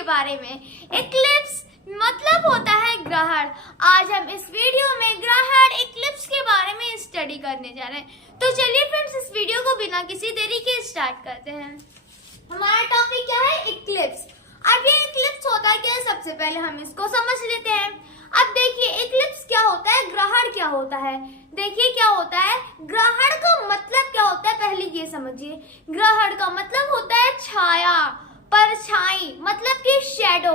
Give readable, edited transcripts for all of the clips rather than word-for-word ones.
के बारे में। इक्लिप्स मतलब होता है ग्रहण। आज हम इस वीडियो में ग्रहण इक्लिप्स के बारे में स्टडी करने जा रहे हैं। तो चलिए फ्रेंड्स, इस वीडियो को बिना किसी देरी के स्टार्ट करते हैं। हमारा टॉपिक क्या है? इक्लिप्स। अब ये इक्लिप्स होता क्या है, सबसे पहले हम इसको समझ लेते हैं। अब देखिए इक्लिप्स क्या होता है, ग्रहण क्या होता है। देखिए क्या होता है, ग्रहण का मतलब क्या होता है, पहले ये समझिए। ग्रहण का मतलब होता है छाया, परछाई, मतलब कि शैडो।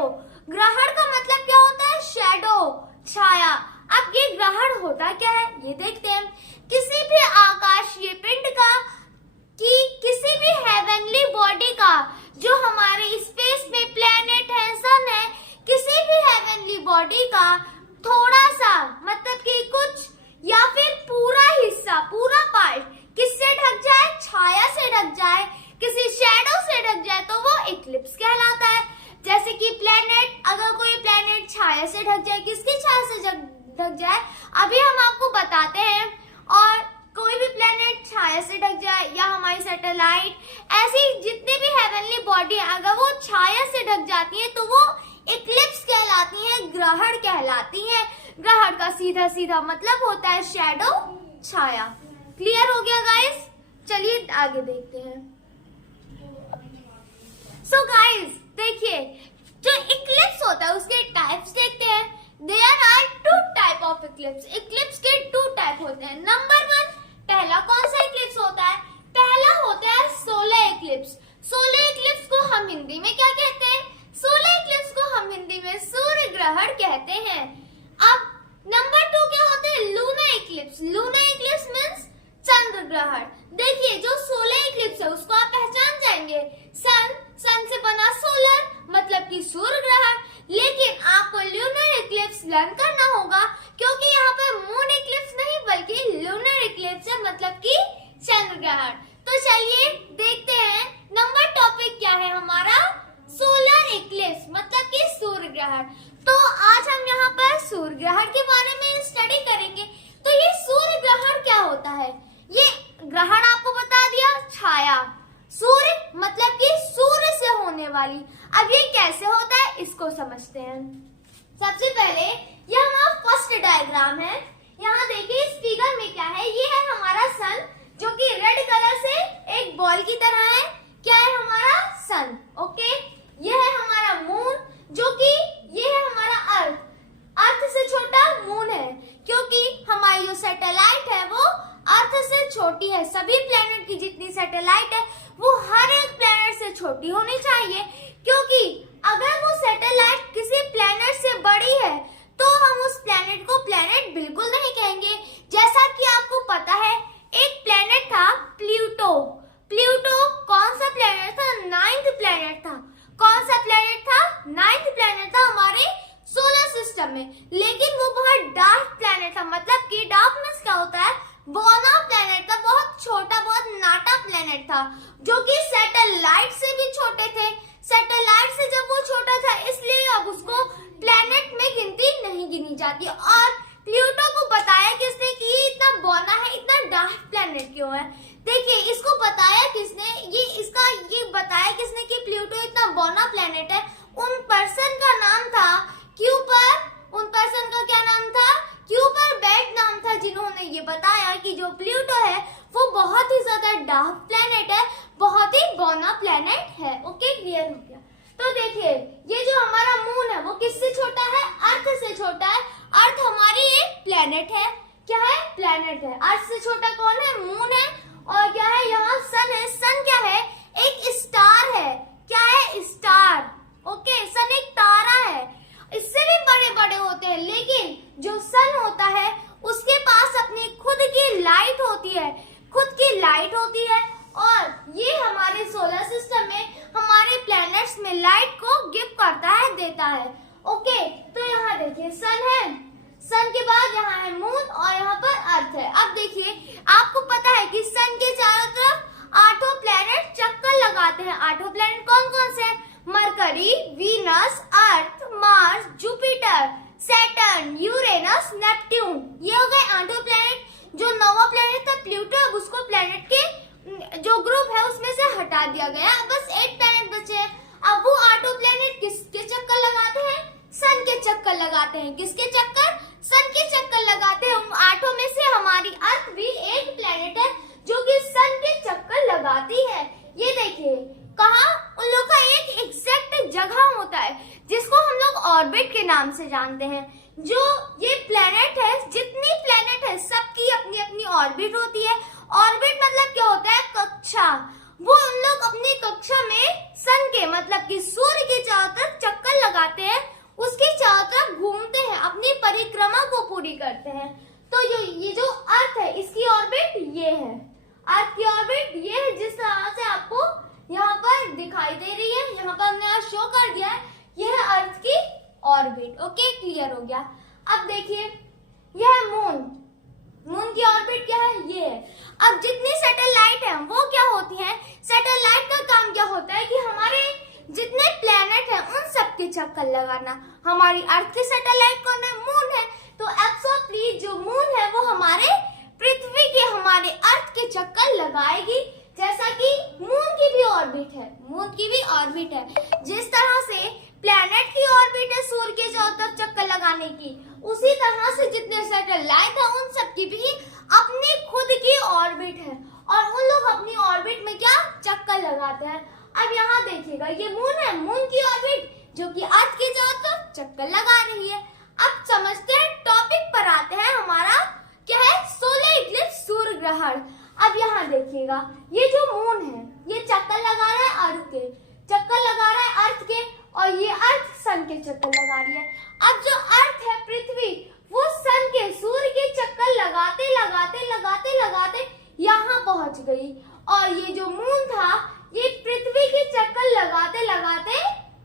ग्रहण का मतलब क्या होता है? शैडो, छाया। अब ये ग्रहण होता क्या है, ये देखते हैं। किसी भी आकाशीय पिंड का, कि किसी भी हेवनली बॉडी का, जो हमारे स्पेस में प्लेनेट है, सन है, किसी भी हेवनली बॉडी का थोड़ा सा, मतलब कि कुछ या फिर पूरा हिस्सा, पूरा पार्ट किससे ढक जाए? छाया से ढक जाए, किसी शैडो से ढक जाए, तो वो इक्लिप्स कहलाता है। जैसे कि प्लेनेट, अगर कोई प्लेनेट छाया से ढक जाए, किसकी छाया से ढक जाए, अभी हम आपको बताते हैं। और कोई भी प्लेनेट छाया से ढक जाए, या हमारी सैटेलाइट, ऐसी जितनी भी हेवनली बॉडी है, अगर वो छाया से ढक जाती है तो वो इक्लिप्स कहलाती हैं, ग्रहण कहलाती हैं। ग्रहण का सीधा सीधा मतलब होता है शैडो, छाया। क्लियर हो गया गाइस? चलिए आगे देखते हैं। सो गाइस देखिए, जो इक्लिप्स होता है उसके टाइप्स देखते हैं। There are two type of eclipse. Eclipse के टू टाइप होते हैं। नंबर 1, पहला कौन सा इक्लिप्स होता है? पहला होता है सोलर इक्लिप्स। सोलर इक्लिप्स को हम हिंदी में क्या कहते हैं? सोलर इक्लिप्स को हम हिंदी में सूर्य ग्रहण कहते हैं। अब नंबर 2 क्या होते हैं? Lunar eclipse. Lunar eclipse means चंद्र ग्रहण। देखिए जो सोलर इक्लिप्स है उसको आप पहचान जाएंगे, सन से बना सोलर, मतलब कि सूर्य ग्रहण। लेकिन आपको लूनर इक्लिप्स लर्न करना होगा, क्योंकि यहाँ पर मून इक्लिप्स नहीं बल्कि लूनर इक्लिप्स है, मतलब कि चंद्र ग्रहण। तो चलिए देखते हैं नंबर टॉपिक क्या है हमारा? सोलर इक्लिप्स, मतलब कि सूर्य ग्रहण। तो आज हम यहाँ पर सूर्य ग्रहण के बारे में स्टडी करेंगे। तो ये सूर्य ग्रहण क्या होता है? ये ग्रहण आपको बता दिया, छाया। सूर्य मतलब कि सूर्य से होने वाली। अब ये कैसे होता है इसको समझते हैं। सबसे पहले ये हमारा फर्स्ट डायग्राम है। यहाँ देखिए इस फिगर में क्या है, ये है हमारा सन, जो कि रेड कलर से एक बॉल की तरह है। क्या है? हमारा सन। ओके, ये है हमारा मून, जो कि ये है हमारा अर्थ। अर्थ से छोटा मून है, क्योंकि हमारी जो सैटेलाइट है वो अर्थ से छोटी है। सभी प्लेनेट की जितनी सैटेलाइट है वो हर एक प्लेनेट से छोटी होनी चाहिए, क्योंकि अगर वो सैटेलाइट किसी प्लेनेट से बड़ी है तो हम उस प्लेनेट को प्लेनेट बिल्कुल नहीं कहेंगे। जैसा कि आपको पता है, एक प्लेनेट था प्लूटो। प्लूटो कौन सा प्लेनेट था? 9th प्लेनेट था। कौन सा प्लेनेट था? 9th प्लेनेट था हमारे सोलर सिस्टम में। लेकिन वो बहुत डार्क प्लेनेट था, मतलब कि डार्कनेस क्या होता है, बोना प्लेनेट था, बहुत छोटा, बहुत नाटा प्लेनेट था, जो कि सैटेलाइट से भी छोटे थे। सैटेलाइट से जब वो छोटा था, इसलिए अब उसको प्लेनेट में गिनती नहीं गिनी जाती। और प्लूटो को बताया किसने कि ये इतना बोना है, इतना डार्क प्लेनेट क्यों है? देखिए इसको बताया किसने, ये बताया किसने कि प्लूटो इतना बोना प्लेनेट है? उन पर्सन का नाम था क्यूपर। उन पर्सन का क्या नाम था? क्यूपर बेट नाम था, जिन्होंने ये बताया कि जो प्लूटो है वो बहुत ही ज्यादा डार्क प्लेनेट है, बहुत ही बोना प्लेनेट है। ओके, क्लियर हो गया? तो देखिए ये जो हमारा मून है वो किससे छोटा है? अर्थ से छोटा है। अर्थ हमारी एक प्लेनेट है। क्या है? प्लेनेट है। अर्थ से छोटा कौन है? मून है। और क्या है? यहाँ सन है। सन क्या है? एक स्टार है। क्या है? स्टार। ओके, सन एक तारा है। इससे भी बड़े बड़े होते हैं, लेकिन जो सन होता है उसके पास अपनी खुद की लाइट होती है, खुद की लाइट होती है। और ये हमारे सोलर सिस्टम में हमारे प्लैनेट्स में लाइट को गिव करता है, देता है। ओके, तो यहाँ देखिए सन है, सन के बाद यहाँ है मून और यहाँ पर अर्थ है। अब देखिए आपको पता है कि सन के चारों तरफ 8 प्लैनेट चक्कर लगाते हैं। 8 प्लैनेट कौन कौन से हैं? Mercury, Venus, Earth, Mars, Jupiter, Saturn, Uranus, Neptune. ये हो गए 8 प्लैनेट। जो 9वां प्लैनेट था प्लूटो, अब उसको प्लैनेट के जो ग्रुप है उसमें से हटा दिया गया, बस 8 प्लैनेट बचे हैं। अब वो 8 प्लैनेट किसके जानते हैं। जो ये प्लेनेट है, जितनी प्लेनेट है सबकी अपनी अपनी ऑर्बिट होती है। ऑर्बिट मतलब क्या होता है? कक्षा। वो उन लोग अपनी कक्षा में सन के मतलब कि सूर्य के चारों तरफ चक्कर लगाते हैं, उसके चारों तरफ घूमते हैं, अपनी परिक्रमा को पूरी करते हैं। तो ये जो अर्थ है इसकी ऑर्बिट ये है, अर्थ की ऑर्बिट ये है, जिस तरह से आपको यहाँ पर दिखाई दे रही है। यहाँ पर हमने आज शो कर दिया है, यह है अर्थ की ऑर्बिट। ओके, क्लियर हो गया। अब देखिए यह है मून। मून की ऑर्बिट क्या है? ये है। अब जितनी सैटेलाइट है वो क्या होती है? सैटेलाइट का काम क्या होता है कि हमारे जितने प्लेनेट है उन सब के चक्कर लगाना। हमारी अर्थ की सैटेलाइट कौन है? मून है। तो एक्सोप्ली जो मून है वो हमारे पृथ्वी के, हमारे अर्थ के चक्कर लगाएगी, जैसा कि मून की भी ऑर्बिट है। मून की भी ऑर्बिट है। जिस तरह से प्लैनेट की ऑर्बिट है सूर्य के चारों तरफ चक्कर लगाने की, उसी तरह से जितने सैटेलाइट है उन सब की भी अपनी खुद की ऑर्बिट है, और उन लोग अपनी ऑर्बिट में क्या चक्कर लगाते हैं। अब यहाँ देखिएगा, ये मून है, मून की ऑर्बिट जो कि अर्थ के चारों तरफ चक्कर लगा रही है। अब समझते हैं, टॉपिक पर आते हैं। हमारा क्या है? सोलर इक्लिप्स, सूर्य ग्रहण। अब यहाँ देखिएगा, ये जो मून है ये चक्कर लगा रहा है अर्थ के, चक्कर लगा रहा है अर्थ के, और ये अर्थ सन के चक्कर लगा रही है। अब जो अर्थ है पृथ्वी, वो सन के, सूर्य के चक्कर लगाते लगाते लगाते लगाते यहाँ पहुंच गई, और ये जो मून था ये पृथ्वी के चक्कर लगाते लगाते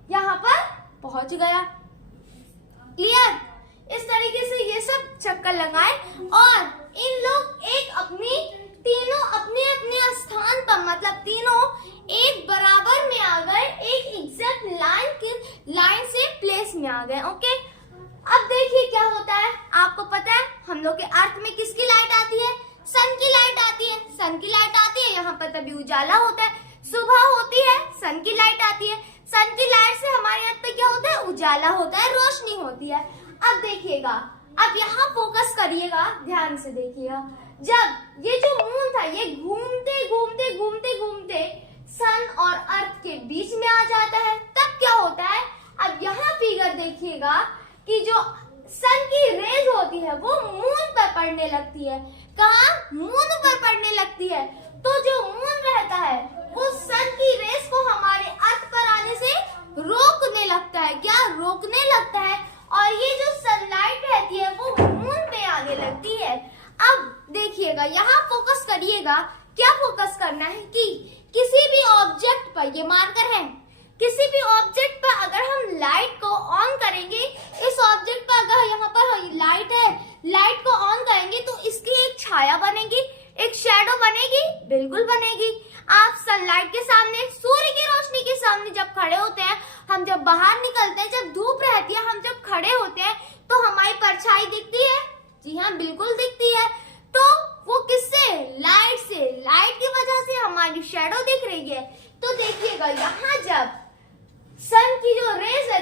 यहाँ पर पहुंच गया। क्लियर? इस तरीके से ये सब चक्कर लगाए, और इन लोग एक अपनी तीनों अपने अपने स्थान पर, मतलब तीनों एक बराबर में आ गए, एक एग्जैक्ट लाइन से प्लेस में आ गए। ओके, अब देखिए क्या होता है। आपको पता है हम लोग के अर्थ में किसकी लाइट आती है? सन की लाइट आती है। सन की लाइट आती है, यहाँ पर तभी उजाला होता है। सुबह होती है, सन की लाइट आती है। सन की लाइट से हमारे यहाँ पे क्या होता है? उजाला होता है, रोशनी होती है। अब देखिएगा, अब यहाँ फोकस करिएगा, ध्यान से देखिएगा। जब ये जो मून था ये घूमते घूमते घूमते घूमते सन और अर्थ के बीच में आ जाता है, तब क्या होता है? अब यहाँ फिगर देखिएगा कि जो सन की रेज होती है वो मून पर पड़ने लगती है। कहाँ? मून पर पड़ने लगती है। तो जो मून रहता है वो सन की रेज को हमारे अर्थ पर आने से रोकने लगता है। क्या? रोकने लगता है। और ये जो सनलाइट रहती है वो मून पे आने लगती है। अब देखिएगा, यहाँ फोकस करिएगा। क्या फोकस करना है कि किसी भी ऑब्जेक्ट पर, ये मार्कर है, किसी भी ऑब्जेक्ट पर अगर हम लाइट को ऑन करेंगे, इस ऑब्जेक्ट पर अगर यहाँ पर लाइट है, लाइट को ऑन करेंगे तो इसकी एक छाया बनेगी, एक शैडो बनेगी, बिल्कुल बनेगी। आप सनलाइट के सामने, सूर्य की रोशनी के सामने जब खड़े होते हैं, हम जब बाहर निकलते हैं, जब धूप रहती है, हम जब खड़े होते हैं तो हमारी परछाई दिखती है। जी हाँ, बिल्कुल दिखती है। तो वो किससे? लाइट से। लाइट की वजह से हमारी शैडो दिख रही है। तो देखिएगा, यहाँ जब सन की जो रेज है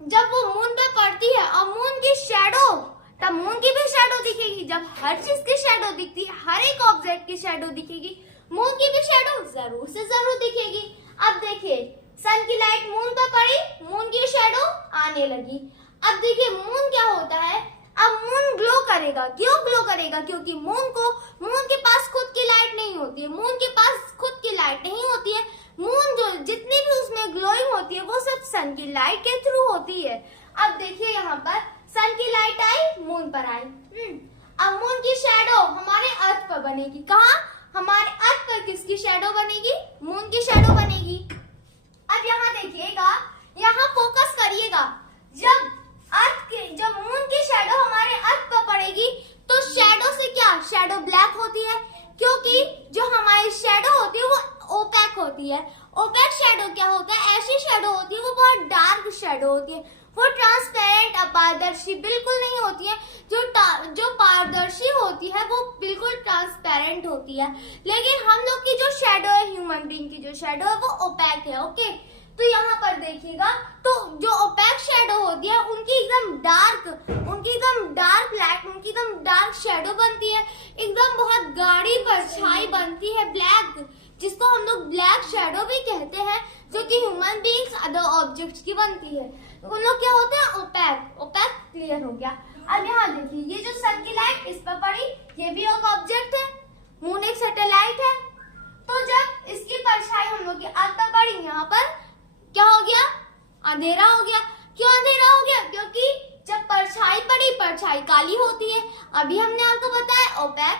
जब वो मून पे पड़ती है और मून की शैडो, तब मून की भी शैडो दिखेगी। जब हर चीज की शैडो दिखती है, हर एक ऑब्जेक्ट की शैडो दिखेगी, मून की भी शैडो जरूर से जरूर दिखेगी। अब देखिए, सन की लाइट मून पर पड़ी, मून की शैडो आने लगी। अब देखिए मून क्या होता है, अब मून ग्लो करेगा। क्यों ग्लो करेगा? क्योंकि मून के पास खुद की लाइट नहीं होती है। मून के पास खुद की लाइट नहीं होती है। मून जो जितनी भी उसमें ग्लोइंग होती है वो सब सन की लाइट के थ्रू होती है। अब देखिए यहाँ पर सन की लाइट आई, मून पर आई। अब मून की शैडो हमारे अर्थ पर बनेगी। कहाँ? हमारे अर्थ पर किसकी शैडो बनेगी? मून की शैडो बनेगी। अब यहाँ देखिएगा, यहाँ फोकस करिएगा। जब मून की शैडो हमारे अर्थ पर पड़ेगी तो शैडो से क्या? शैडो ब्लैक होती है, क्योंकि जो हमारी शैडो होती है वो ओपेक होती है। ओपेक शैडो क्या होता है? ऐसी शैडो होती है वो बहुत डार्क शैडो होती है, वो ट्रांसपेरेंट, अपारदर्शी बिल्कुल नहीं होती है। जो पारदर्शी होती है वो बिल्कुल ट्रांसपेरेंट होती है। लेकिन हम लोग की जो शैडो है, ह्यूमन बीइंग की जो शैडो है वो ओपेक है। ओके, तो यहाँ पर देखिएगा, तो जो ओपेक शैडो होती है उनकी एकदम डार्क लाइट, उनकी एकदम डार्क शैडो बनती है, एकदम बहुत गाढ़ी परछाई बनती है, ब्लैक, जिसको हम लोग ब्लैक शैडो भी कहते हैं, जो कि ह्यूमन बीइंग्स, अदर ऑब्जेक्ट्स की बनती है। तो उन लोग क्या होते हैं ओपेक। ओपेक क्लियर हो गया। अब यहाँ देखिए ये जो सन की लाइट इस पर पड़ी, ये भी एक ऑब्जेक्ट है, मून एक सैटेलाइट है। तो जब इसकी परछाई हम लोग की अर्थ पर पड़ी, यहाँ पर क्या हो गया, अंधेरा हो गया। क्यों अंधेरा हो गया? क्योंकि जब परछाई पड़ी, परछाई काली होती है, अभी हमने आपको बताया ओपेक,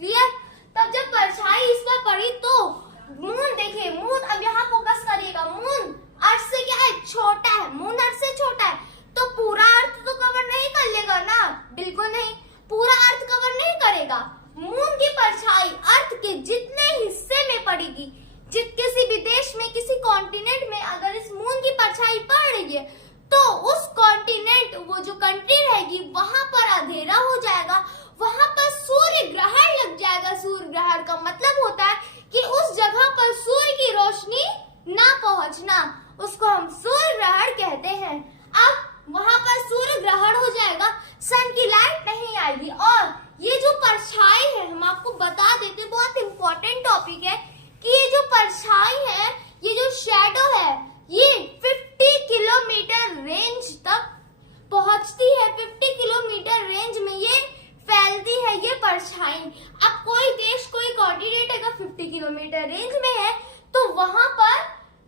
क्लियर। तब जब परछाई इस पर पड़ी तो मून, देखिए मून, अब यहाँ फोकस करिएगा, मून अर्थ से क्या है, छोटा है, मून अर्थ से छोटा है, तो पूरा अर्थ तो कवर नहीं कर लेगा ना, बिल्कुल नहीं, पूरा अर्थ कवर नहीं करेगा। मून की परछाई अर्थ के जितने हिस्से में पड़ेगी, किसी भी देश में, किसी कॉन्टिनेंट में अगर इस मून की परछाई पड़ रही है तो उस कॉन्टिनेंट, वो जो कंट्री रहेगी, वहां पर अंधेरा हो जाएगा, वहां पर सूर्य ग्रहण लग जाएगा। सूर्य ग्रहण का मतलब होता है कि उस जगह पर सूर्य की रोशनी ना पहुंचना, उसको हम सूर्य ग्रहण कहते हैं। अब वहां पर सूर्य ग्रहण हो जाएगा, सन की लाइट नहीं आएगी। और ये जो परछाई है, हम आपको बता देते, बहुत इंपॉर्टेंट टॉपिक है कि ये जो परछाई है, ये जो शैडो है, ये 50 किलोमीटर रेंज तक पहुंचती है। 50 किलोमीटर रेंज में ये फैलती है, ये परछाई। अब कोई देश, कोई कॉर्डिनेट अगर 50 किलोमीटर रेंज में है तो वहां पर,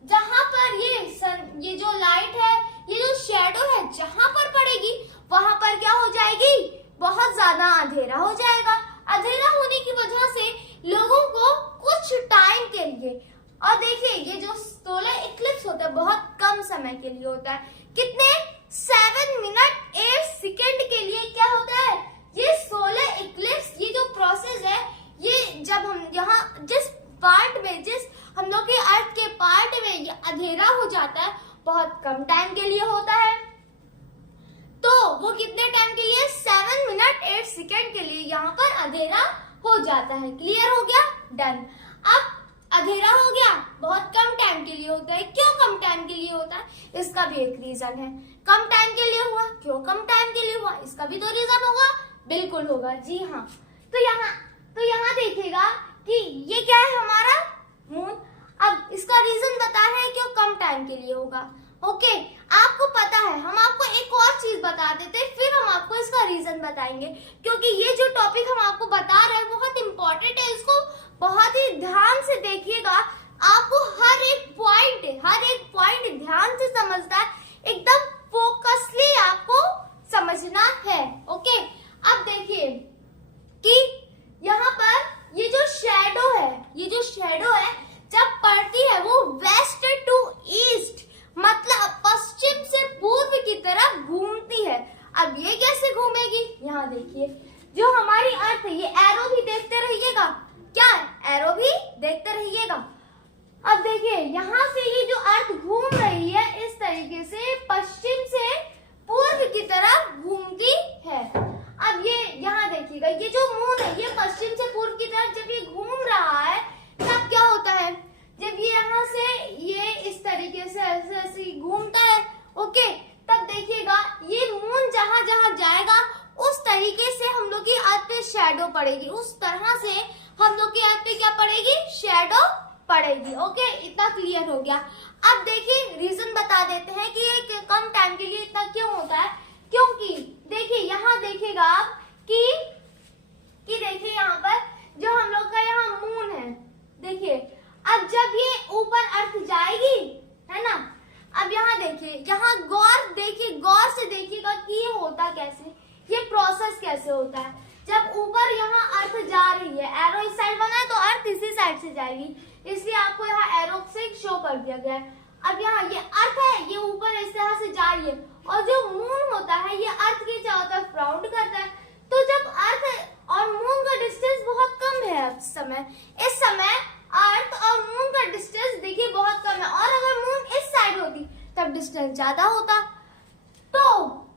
जहां पर ये जो लाइट है, ये जो शैडो है, जहां पर पड़ेगी वहां पर क्या हो जाएगी, बहुत ज्यादा अंधेरा हो जाएगा। अंधेरा होने की वजह से लोगों को कुछ टाइम के लिए, और देखिए ये जो सोलर इक्लिप्स होता है बहुत कम समय के लिए होता है, कितने, 7 मिनट 8 सेकेंड के लिए क्या होता है ये सोलर इक्लिप्स। ये जो प्रोसेस है, ये जब हम यहाँ जिस पार्ट में, जिस हम लोग के अर्थ के पार्ट में ये अंधेरा हो जाता है, बहुत कम टाइम के लिए होता है। तो वो कितने टाइम के लिए, 7 मिनट 8 सेकेंड के लिए यहाँ पर अंधेरा हो जाता है। क्लियर हो गया, डन। अब अंधेरा हो गया, बहुत कम टाइम के लिए होता है। क्यों कम टाइम के लिए होता है, इसका भी एक रीजन है। कम टाइम के लिए हुआ, क्यों कम टाइम के लिए हुआ, इसका भी तो रीजन होगा, बिल्कुल होगा, जी हाँ। तो यहाँ देखिएगा कि ये क्या है, हमारा मून। अब इसका रीजन बता रहे हैं क्यों कम टाइम के लिए होगा। ओके, आपको पता है, हम आपको एक और चीज बता देते, फिर हम आपको इसका रीजन बताएंगे, क्योंकि ये जो टॉपिक हम आपको बता रहे हैं बहुत इंपॉर्टेंट है। इसको बहुत ही ध्यान से देखिएगा, आपको हर एक पॉइंट ध्यान से समझना है, एकदम फोकसली आपको समझना है। ओके, अब देखिए कि यहाँ पर ये जो शैडो है जब पड़ती है वो वेस्ट टू ईस्ट, मतलब पश्चिम से पूर्व की तरफ घूमती है। अब ये कैसे घूमेगी, यहाँ देखिए, जो हमारी अर्थ है, ये एरो भी देखते रहिएगा, क्या एरो भी देखते रहिएगा। अब देखिए यहाँ से ये जो अर्थ घूम रही है, इस तरीके से पश्चिम से पूर्व की तरफ घूमती है। अब ये यहाँ देखिएगा, ये जो मून है, ये पश्चिम से पूर्व की तरफ जब ये घूम रहा है, तब क्या होता है, जब ये यहाँ से ये इस तरीके से ऐसे घूमता है, ओके, तब देखिएगा ये मून जहां जहां जाएगा उस तरीके से हम लोग की अर्थ पे शैडो पड़ेगी, उस तरह से हम लोग की अर्थ पे क्या पड़ेगी, शैडो पड़ेगी। ओके, इतना क्लियर हो गया। अब देखिए रीजन बता देते हैं कि ये कम टाइम के लिए इतना क्यों होता है। क्योंकि देखिए यहाँ देखिएगा आप कि देखिए यहाँ पर जो हम लोग का यहाँ मून है, देखिए अब जब ये ऊपर अर्थ जाएगी, है ना, अब यहाँ देखिए, यहाँ गौर से देखिएगा कि ये होता कैसे, ये प्रोसेस कैसे होता है। जब ऊपर यहाँ अर्थ जा रही है, एरो इस साइड बना है तो अर्थ इसी साइड से जाएगी, इसलिए आपको यहाँ एरो से शो कर दिया गया है। अब यहाँ ये अर्थ है, ये ऊपर इस तरह से जा रही है, और जो मून होता है ये अर्थ के चारों तरफ राउंड करता है। तो जब अर्थ और मून का डिस्टेंस बहुत कम है, इस समय अर्थ और मून का डिस्टेंस देखिए बहुत कम है, और अगर मून इस साइड होती तब डिस्टेंस ज्यादा होता। तो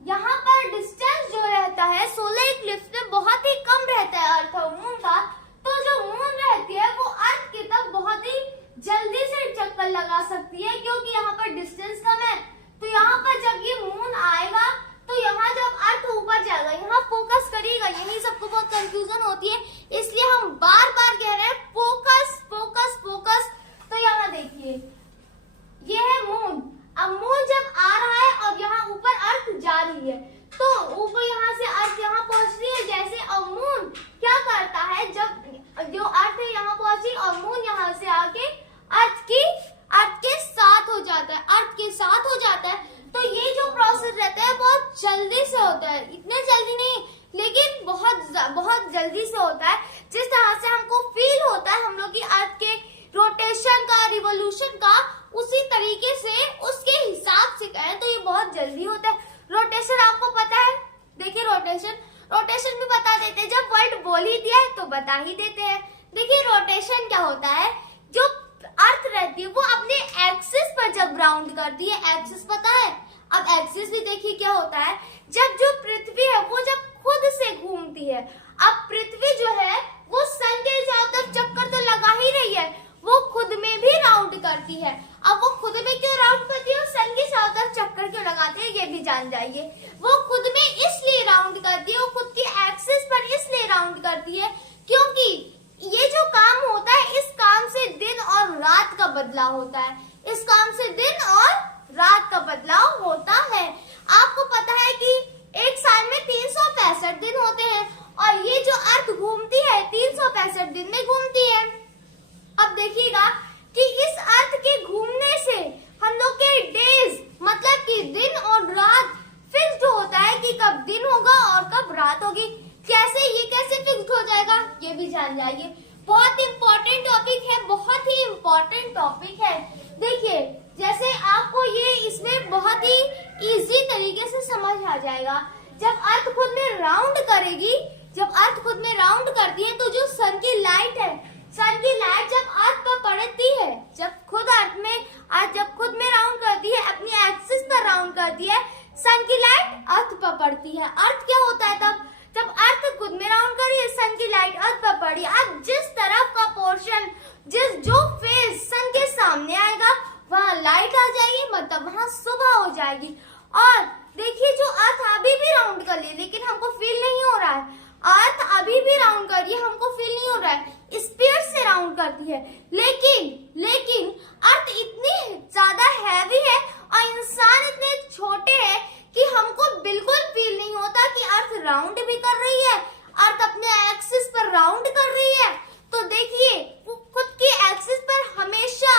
यहाँ पर डिस्टेंस जो रहता है सोलर इक्लिप्स में बहुत ही कम रहता है अर्थ और मून का। तो जो मून रहती है वो अर्थ की तरफ बहुत ही जल्दी से चक्कर लगा सकती है, क्योंकि यहाँ पर डिस्टेंस कम है। तो यहाँ पर जब ये मून आएगा तो यहाँ जब अर्थ ऊपर जाएगा, यहाँ फोकस करेगा, यही सबको बहुत कंफ्यूजन होती है, इसलिए हम बार बार कह रहे हैं फोकस फोकस फोकस। तो यहाँ देखिए ये है मून, अब मून जब आ रहा है और यहाँ जल्दी से होता है, इतने जल्दी नहीं लेकिन बहुत जल्दी से होता है। जिस तरह से हमको फील होता है हम लोग की अर्थ के रोटेशन का, रिवोल्यूशन का, उसी तरीके से उसके हिसाब से कहें तो ये बहुत जल्दी होता है। रोटेशन आपको पता है, देखिए रोटेशन भी बता देते हैं, जब वर्ड बोल ही दिया है तो बता ही देते हैं। देखिए रोटेशन क्या होता है, जो अर्थ रहती है वो अपने एक्सिस पर जब राउंड करती है, एक्सिस पता है। अब एक्सिस भी देखिए क्या होता है, जब जो पृथ्वी है वो जब खुद से घूमती है। अब पृथ्वी जो है वो सन के चारों तरफ चक्कर तो लगा ही रही है, वो खुद में भी राउंड करती है। अब वो खुद में क्यों राउंड करती है, सन के चारों तरफ चक्कर क्यों लगाती है, ये भी जान जाइए। वो खुद में इसलिए राउंड करती है, वो खुद की एक्सिस पर इसलिए राउंड करती है क्योंकि ये जो काम होता है, इस काम से दिन और रात का बदलाव होता है। इस काम से दिन और रात का बदलाव होता है। आपको पता है कि एक साल में 365 दिन होते हैं और ये जो अर्थ घूमती है 365 दिन में घूमती है। अब देखिएगा कि इस अर्थ के घूमने से हम लोग के डेज मतलब कि दिन और रात फिक्स्ड होता है कि कब दिन होगा और कब रात होगी। कैसे फिक्स्ड हो जाएगा ये भी जान जाइए। बहुत इंपॉर्टेंट टॉपिक है, बहुत ही इंपॉर्टेंट टॉपिक है। देखिए जैसे आपको ये इसमें बहुत ही इजी तरीके से समझ आ जाएगा। जब अर्थ खुद में राउंड करेगी, जब अर्थ खुद में राउंड करती है तो जो सन की लाइट है, सन की लाइट जब अर्थ पर पड़ती है, जब खुद राउंड करती है, अपनी एक्सिस पर राउंड करती है, सन की लाइट अर्थ पर पड़ती है। अर्थ क्या होता है तब, जब अर्थ खुद में राउंड करी है, सन की लाइट अर्थ पर पड़ी। अब जिस तरफ का पोर्शन, जो फेज सन के सामने आएगा वहाँ लाइट आ जाएगी, मतलब वहाँ सुबह हो जाएगी। और देखिए जो अर्थ अभी भी राउंड कर रही है लेकिन हमको फील नहीं हो रहा है, अर्थ अभी भी राउंड कर रही है, हमको फील नहीं हो रहा है, स्पीड से राउंड करती है। लेकिन अर्थ इतनी ज्यादा हैवी है और इंसान इतने छोटे हैं कि हमको बिल्कुल फील नहीं होता कि अर्थ राउंड भी कर रही है, अर्थ अपने एक्सिस पर राउंड कर रही है। तो देखिए वो खुद की एक्सिस पर हमेशा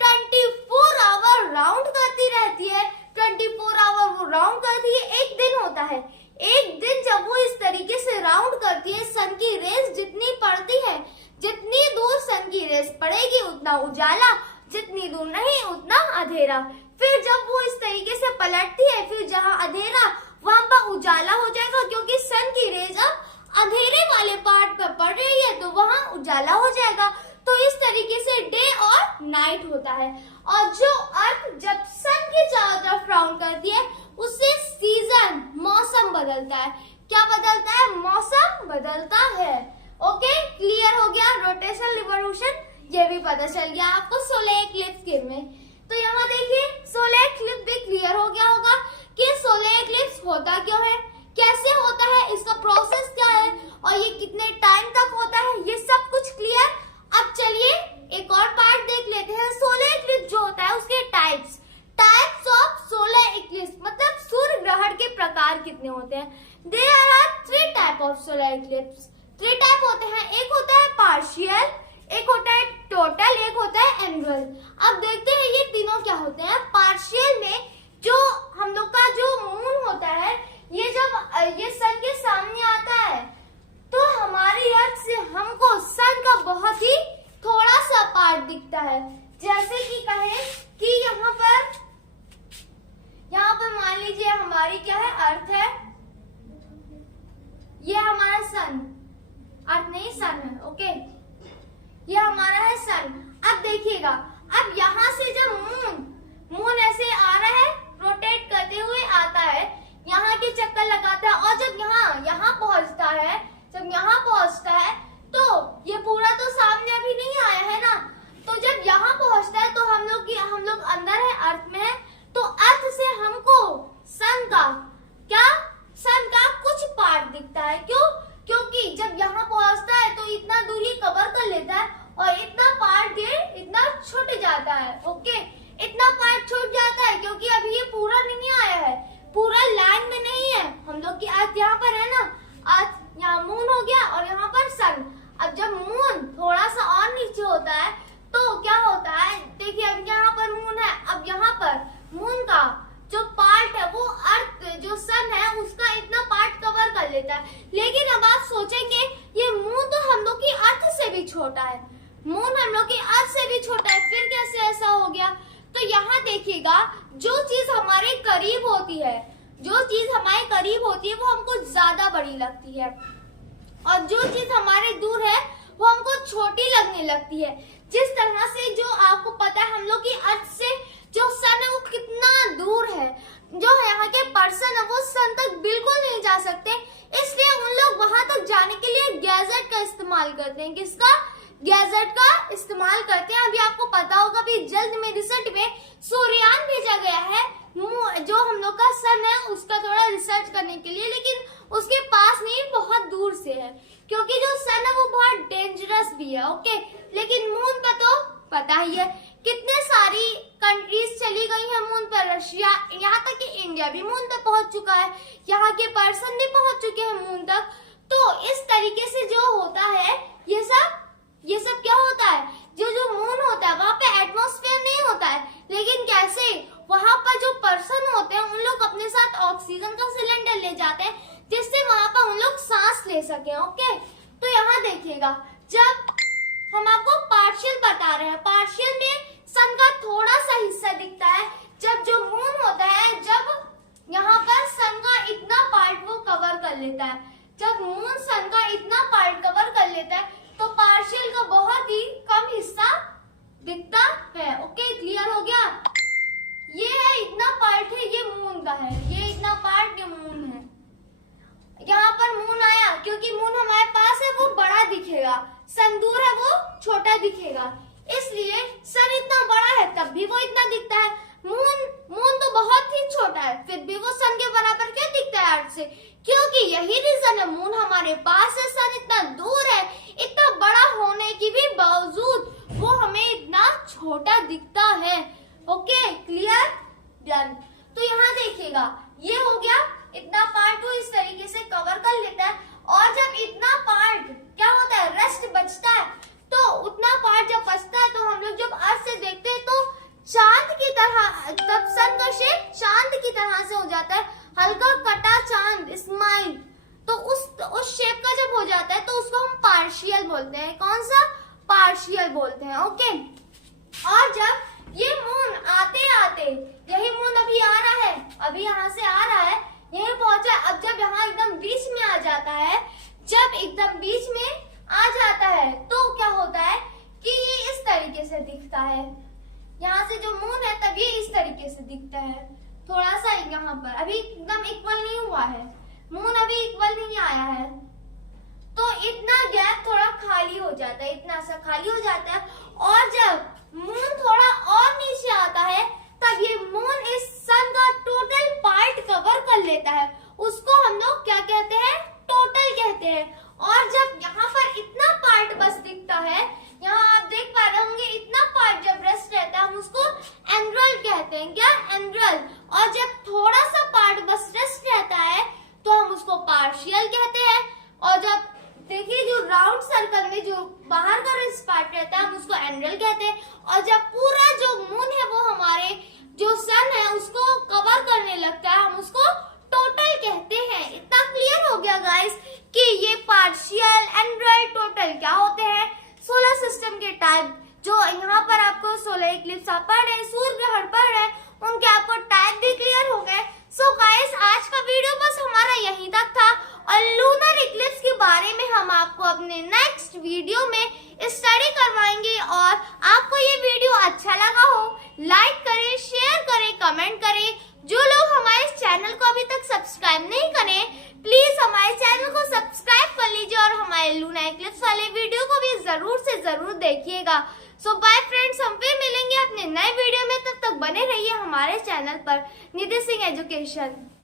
24 आवर राउंड करती रहती है, 24 आवर वो राउंड करती है। एक दिन होता है, एक दिन जब वो इस तरीके से राउंड करती है, सन की रेस जितनी पड़ती है, जितनी दूर सन की रेस पड़ेगी उतना उजाला, जितनी दूर नहीं उतना अंधेरा। फिर जब वो इस तरीके से पलटती है, फिर जहाँ अंधेरा वहां पर उजाला हो जाएगा, क्योंकि सन की रेस अब अंधेरे वाले पार्ट पर पड़ रही है तो वहाँ उजाला हो जाएगा। तो इस तरीके से डे और नाइट होता है। और जो अर्थ जब सन के चारों तरफ राउंड करती है उससे सीजन, मौसम बदलता है। क्या बदलता है, मौसम बदलता है। ओके, क्लियर हो गया। रोटेशन, रिवोल्यूशन ये भी पता चल गया आपको सोलर एक्लिप्स में। तो यहाँ देखिए सोलर एक्लिप्स भी क्लियर हो गया होगा कि सोलर एक्लिप्स होता क्यों है, कैसे होता है, इसका प्रोसेस क्या है और ये कितने टाइम तक होता है, ये सब कुछ क्लियर। अब चलिए एक और पार्ट देख लेते हैं। सोलर एक्लिप्स जो होता है उसके टाइप्स ऑफ सोलर एक्लिप्स, मतलब सूर्य ग्रहण के प्रकार कितने होते हैं। There are 3 type of solar eclipse. 3 type होते हैं, एक होता है पार्शियल, एक होता है टोटल, एक होता है एनुअल। अब देखते हैं ये तीनों क्या होते हैं। पार्शियल में जो हम लोग का जो मून होता है, ये जब ये सन के सामने आता है तो हमारी अर्थ से हमको सन का बहुत ही थोड़ा सा छोटा है, मून हम लोग की अर्थ से भी छोटा है, फिर कैसे ऐसा हो गया? तो यहाँ देखिएगा, जो चीज हमारे करीब होती है, जो चीज हमारे करीब होती है वो हमको ज्यादा बड़ी लगती है, और जो चीज हमारे दूर है वो हमको छोटी लगने लगती है। जिस तरह से जो आपको पता है हम लोग की अर्थ से जो सन है वो कितना दूर है, जो यहाँ के पर्सन है वो सन तक बिल्कुल नहीं जा सकते, इसलिए उन लोग वहां तक जाने के लिए गैजेट का इस्तेमाल करते हैं। किसका? गैजेट का इस्तेमाल करते हैं। अभी आपको पता होगा भी जल्द में रिसर्च में सूर्ययान भेजा गया है, जो हम लोग का सन है उसका थोड़ा रिसर्च करने के लिए, लेकिन उसके पास नहीं, बहुत दूर से है, क्योंकि जो सन है वो बहुत डेंजरस भी है। ओके, लेकिन मून पे तो पता ही है कितने सारी कंट्रीज चली गई हैं मून पर, रशिया, यहाँ तक कि इंडिया भी मून तक पहुंच चुका है, यहाँ के पर्सन भी पहुंच चुके हैं मून तक। तो इस तरीके से जो होता है ये सब क्या होता है, जो मून होता है वहाँ पे एटमॉस्फेयर नहीं होता है, लेकिन कैसे वहाँ पर जो पर्सन होते हैं उन लोग अपने साथ ऑक्सीजन का सिलेंडर ले जाते हैं, जिससे वहाँ पर उन लोग सांस ले सके। ओके, तो यहाँ देखिएगा, जब हम आपको पार्शियल बता रहे हैं, पार्शियल में सन का थोड़ा सा हिस्सा दिखता है, जब जो मून होता है, जब यहाँ पर सन का इतना पार्ट वो कवर कर लेता है, जब मून सन का इतना पार्ट कवर कर लेता है तो पार्शियल का बहुत ही कम हिस्सा दिखता है। ओके, क्लियर हो गया? ये है इतना पार्ट है, ये मून का है, ये इतना पार्ट ये मून है। यहाँ पर मून आया, क्योंकि मून हमारे पास है वो बड़ा दिखेगा, सन दूर है वो छोटा दिखेगा, इसलिए सन इतना बड़ा है तब भी वो इतना दिखता है। मून तो बहुत ही छोटा है, फिर भी वो सन के बराबर क्यों दिखता है अर्थ से? क्योंकि यही रीजन है, मून हमारे पास है, सन इतना दूर है, इतना बड़ा होने की भी बावजूद वो हमें इतना छोटा दिखता है। Okay, clear? डन। तो यहाँ देखिएगा, ये हो गया इतना पार्ट वो इस तरीके से कवर कर लेता है, और जब इतना पार्ट क्या होता है, रेस्ट बचता है, तो उतना पार्ट जब बचता है तो हम लोग जब अर्थ से देखते हैं तो चांद की तरह, तब सन का शेप चांद की तरह से हो जाता है, हल्का कटा चांद, स्माइल। तो उस शेप का जब हो जाता है तो उसको हम पार्शियल बोलते हैं। कौन सा? पार्शियल बोलते हैं। ओके, और जब ये मून आते आते, यही मून अभी आ रहा है, अभी यहाँ से आ रहा है, यही पहुंचा, अब जब यहाँ एकदम बीच में आ जाता है, जब एकदम बीच में आ जाता है तो क्या होता है कि ये इस तरीके से दिखता है, यहाँ से जो मून है तब ये इस तरीके से दिखता है, थोड़ा सा यहाँ पर अभी एकदम इक्वल नहीं हुआ है, मून अभी इक्वल नहीं आया है, तो इतना गैप थोड़ा खाली हो जाता है, इतना सा खाली हो जाता है, और जब मून थोड़ा और नीचे आता है तब ये मून इस सन का टोटल पार्ट कवर कर लेता है, उसको हम लोग क्या कहते हैं? टोटल कहते हैं। और जब यहाँ पर इतना पार्ट बस दिखता है, यहाँ आप देख पा रहे होंगे, इतना पार्ट जब रेस्ट रहता है हम उसको एंड्रल कहते हैं। क्या? एंड्रल। और जब थोड़ा सा पार्ट बस रेस्ट रहता है तो हम उसको पार्शियल कहते हैं, और जब देखिए जो राउंड सर्कल में जो बाहर का रेस्ट पार्ट रहता है हम उसको एंड्रल कहते हैं, और जब पूरा जो मून है वो हमारे जो सन है उसको कवर करने लगता है हम उसको टोटल कहते हैं। इतना क्लियर हो गया गाइस कि ये पार्शियल, एंड्रल, टोटल क्या होते हैं? सोलर सिस्टम के टाइप, जो यहाँ पर आपको सोलर इक्लिप्स आप पढ़ रहे हैं, सूर्य ग्रहण पढ़ रहे हैं, उनके आपको टाइप भी क्लियर हो गए। सो गाइस, आज का वीडियो बस हमारा यहीं तक था, और लूनर इक्लिप्स के बारे में हम आपको अपने नेक्स्ट वीडियो में स्टडी करवाएंगे। और आपको ये वीडियो अच्छा लगा हो, लाइक करें, शेयर करें, कमेंट करें। जो लोग हमारे चैनल को अभी तक सब्सक्राइब नहीं करें, प्लीज हमारे चैनल को सब्सक्राइब कर लीजिए, और हमारे लूनर इक्लिप्स वाले वीडियो को भी जरूर से जरूर देखिएगा। सो बाय फ्रेंड्स, हम फिर मिलेंगे अपने नए वीडियो में, तब तक बने रहिए हमारे चैनल पर, निधि सिंह एजुकेशन।